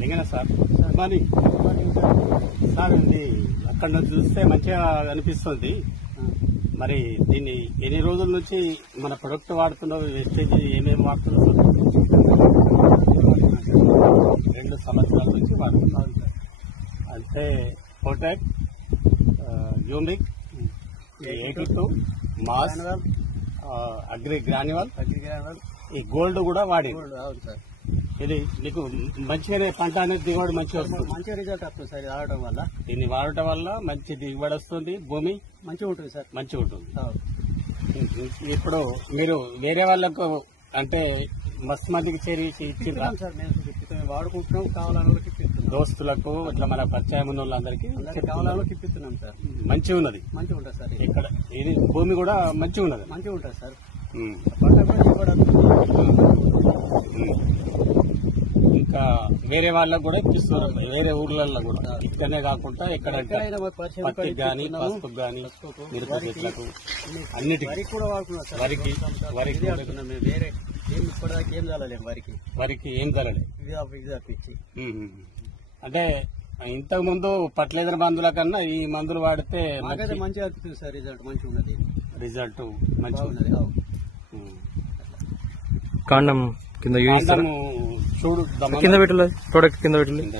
నిజంగా సార్ మరి సార్ ఇది అక్కడ నుంచి చూస్తే మంచిగా అనిపిస్తుంది. మరి దీన్ని ఎన్ని రోజుల నుంచి మన ప్రొడక్ట్ వాడుతున్నారు? వేస్టేజ్ ఏమేమి వాడుతున్నారు? 2 సంవత్సరాల నుంచి వాడుతున్నారు. అంటే కోటాక్, యూమిక్, 82, మాస్, అగ్రి గ్రాన్యువల్, ఈ గోల్డ్ కూడా వాడి. ఇది మీకు మంచిగానే పంట అనేది దిగుబడి మంచిగా వస్తుంది. మంచి రిజల్ట్ వస్తుంది సార్. వాడడం వల్ల దీన్ని వాడటం వల్ల మంచి దిగుబడి వస్తుంది. భూమి మంచిగా ఉంటుంది సార్. మంచిగా ఉంటుంది. ఇప్పుడు మీరు వేరే వాళ్ళకు అంటే మస్తు మందికి ఇచ్చిండ్రా సార్? మేము వాడుకుంటున్నాం, కావాలని వాళ్ళకి ఇప్పిస్తున్నాం. దోస్తులకు ఇట్లా మన పరిచయం ఉన్న వాళ్ళందరికీ కావాలని వాళ్ళకి ఇప్పిస్తున్నాం సార్. మంచిగా ఉన్నది. మంచిగా ఉంటుంది సార్. ఇక్కడ ఇది భూమి కూడా మంచిగా ఉన్నది. మంచిగా ఉంటుంది సార్. పంట కూడా ఇంకా వేరే వాళ్ళకు కూడా ఇప్పిస్తున్నారు. వేరే ఊర్లలో కూడా ఇక్కడనే కాకుండా ఎక్కడ పత్తికి గానీ, పసుపుకి గానీ, మిరప చెట్లకు అన్నిటికీ కూడా వాడుకున్నాం సార్. వరికి వేరే ఏం ఇప్పటిదాకా ఏం చల్లలేము. వరికి ఏం జరగలేదు. ఇది తప్పించి అంటే ఇంతకు ముందు పట్లేదర మందుల కన్నా ఈ మందులు వాడితే మంచిగా అనిపిస్తుంది సార్. రిజల్ట్ మంచిగా ఉన్నది. రిజల్ట్ మంచిగా ఉన్నది. కాండం కింద చూడు కింద పెట్టలేదు, ప్రొడక్ట్ కింద పెట్టలేదు.